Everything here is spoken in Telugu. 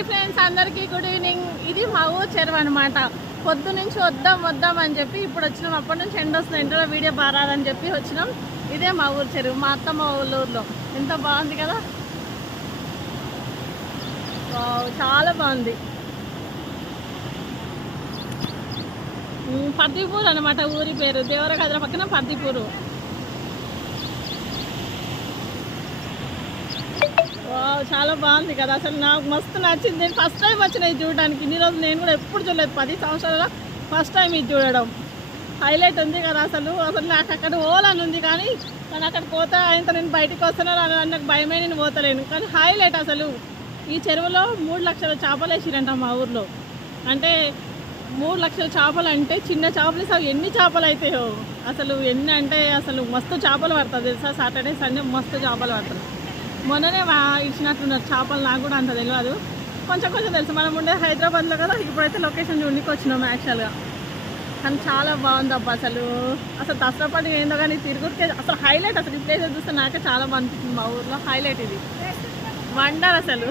హాయ్ ఫ్రెండ్స్, అందరికీ గుడ్ ఈవినింగ్. ఇది మా ఊరు చెరువు అనమాట. పొద్దు నుంచి వద్దాం అని చెప్పి ఇప్పుడు వచ్చినాం. అప్పటి నుంచి ఎండ వస్తుంది, ఎండలో వీడియో బారాలని చెప్పి వచ్చినాం. ఇదే మా ఊరు చెరువు, మా అత్తమ్మ ఊళ్ళూరులో. ఎంత బాగుంది కదా, చాలా బాగుంది. పర్తిపూర్ అనమాట ఊరి పేరు. దేవరగద్ర పక్కన పర్తిపూరు. చాలా బాగుంది కదా, అసలు నాకు మస్తు నచ్చింది. నేను ఫస్ట్ టైం వచ్చిన ఇది చూడడానికి. ఇన్ని రోజులు నేను కూడా ఎప్పుడు చూడలేదు, 10 సంవత్సరాల ఫస్ట్ టైం ఇది చూడడం. హైలైట్ ఉంది కదా అసలు. నాకు అక్కడ పోవాలని ఉంది, కానీ అక్కడికి పోతే ఆయనతో నేను బయటకు వస్తాను నాకు భయమే, నేను పోతలేను. కానీ హైలైట్ అసలు ఈ చెరువులో 3 లక్షల చేపలు వేసిరంట మా ఊర్లో. అంటే 3 లక్షల చేపలు అంటే చిన్న చేపలు అసలు ఎన్ని చేపలు అవుతాయో అసలు. ఎన్ని అంటే అసలు మస్తు చేపలు పడుతుంది తెలుసా. సాటర్డే సండే మస్తు చేపలు పడుతుంది. మొన్ననే ఇచ్చినట్టున్నారు చేపలు, నాకు కూడా అంత తెలియదు, కొంచెం తెలుసు. మనం ఉండే హైదరాబాద్లో కదా, ఇప్పుడైతే లొకేషన్ చూడడానికి వచ్చినాము యాక్చువల్గా. కానీ చాలా బాగుంది అబ్బా అసలు. దసరా పండుగ ఏందో కానీ తిరుగుతే అసలు హైలైట్. అసలు ఈ ప్లేస్ చూస్తే నాకే చాలా బాగా అనిపిస్తుంది. మా ఊర్లో హైలైట్ ఇది, వండర్ అసలు.